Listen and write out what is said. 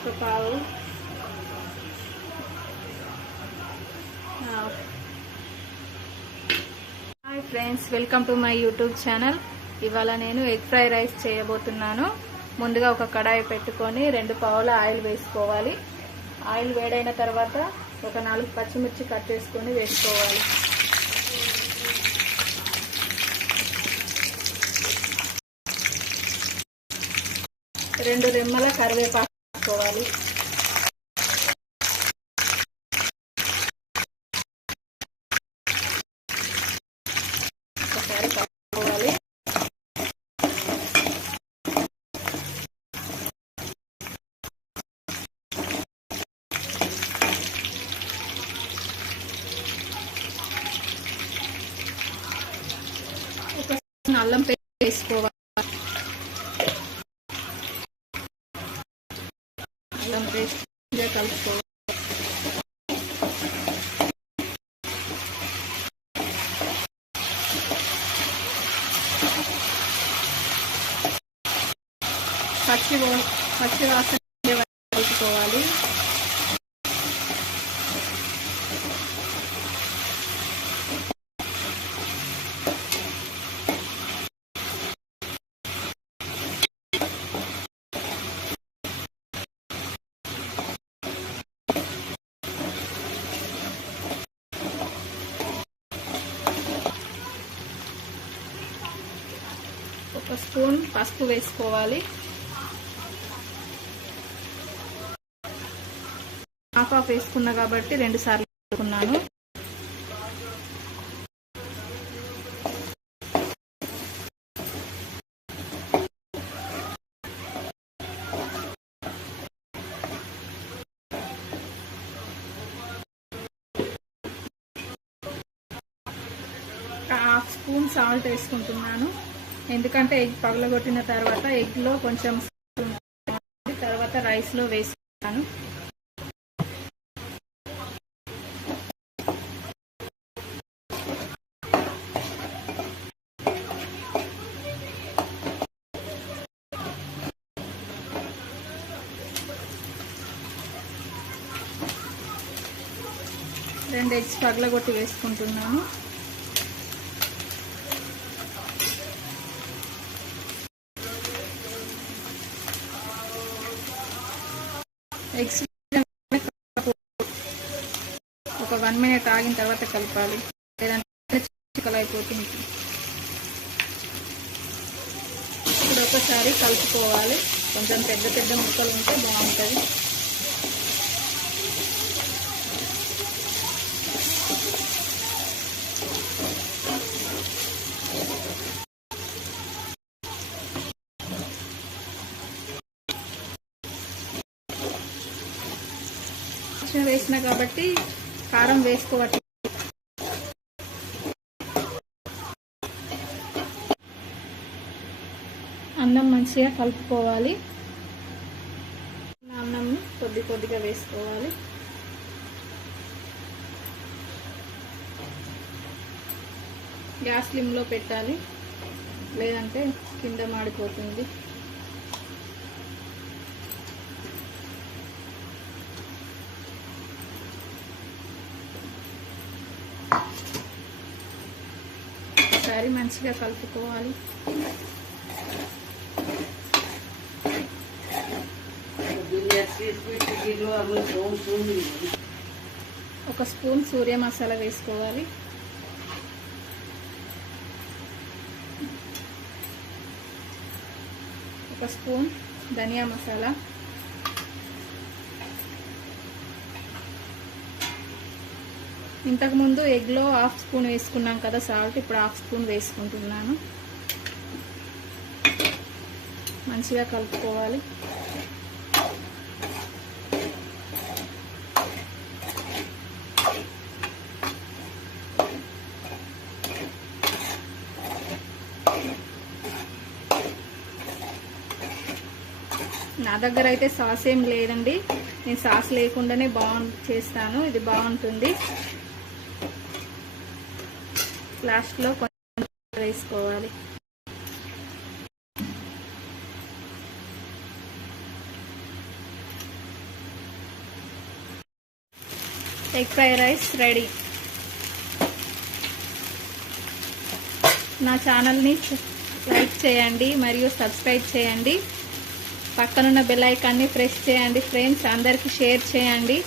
ఒక పావు. Hi friends, welcome to my YouTube channel. ఇవాళ నేను ఎగ్ ఫ్రై రైస్ చేయబోతున్నాను. ముందుగా ఒక కడాయి పెట్టుకొని 2 పావుల ఆయిల్ వేసుకోవాలి. ఆయిల్ వేడైన తర్వాత ఒక 4 పచ్చిమిర్చి కట్ చేసుకొని వేసుకోవాలి. రెండు రెమ్మల కరివేపాకు వేసుకోవాలి. ఒకసారి కలుపుకోవాలి. ఒక అల్లం పేస్ట్ వేసుకోవాలి. అల్లం పేస్ట్ కలుపుకోవాలి. పచ్చి వాసన కలుపుకోవాలి. ఒక స్పూన్ పసుపు వేసుకోవాలి. హాఫ్ వేసుకున్నా కాబట్టి 2 సార్లు వేసుకున్నాను. హాఫ్ స్పూన్ సాల్ట్ వేసుకుంటున్నాను. ఎందుకంటే ఎగ్ పగలగొట్టిన తర్వాత ఎగ్లో కొంచెం తర్వాత రైస్లో వేసుకున్నాను. రెండు ఎగ్స్ పగలగొట్టి వేసుకుంటున్నాను. ఎగ్స్ ఒక 1 మినిట్ ఆగిన తర్వాత కలపాలి, లేదంటే చిక్కలు అయిపోతుంది. ఇప్పుడు ఒకసారి కలుపుకోవాలి. కొంచెం పెద్ద పెద్ద ముక్కలు ఉంటే బాగుంటుంది. వేసిన కాబట్టి కారం వేసుకోవాలి. అన్నం మంచిగా కలుపుకోవాలి. అన్నం కొద్దిగా వేసుకోవాలి. గ్యాస్ స్లిమ్లో పెట్టాలి, లేదంటే కింద మాడిపోతుంది. ఒకసారి మంచిగా కలుపుకోవాలి. ఒక స్పూన్ సూర్య మసాలా వేసుకోవాలి. ఒక స్పూన్ ధనియా మసాలా, ఇంతకుముందు ఎగ్లో హాఫ్ స్పూన్ వేసుకున్నాం కదా సాల్ట్, ఇప్పుడు హాఫ్ స్పూన్ వేసుకుంటున్నాను. మంచిగా కలుపుకోవాలి. నా దగ్గర అయితే సాస్ ఏం లేదండి, నేను సాస్ లేకుండానే చేస్తాను. ఇది బాగుంటుంది. లాస్ట్లో కొంచెం వేసుకోవాలి. Egg fry rice ready. నా ఛానల్ని లైక్ చేయండి మరియు సబ్స్క్రైబ్ చేయండి. పక్కనున్న బెల్ ఐకాన్ని ప్రెస్ చేయండి ఫ్రెండ్స్. అందరికీ షేర్ చేయండి.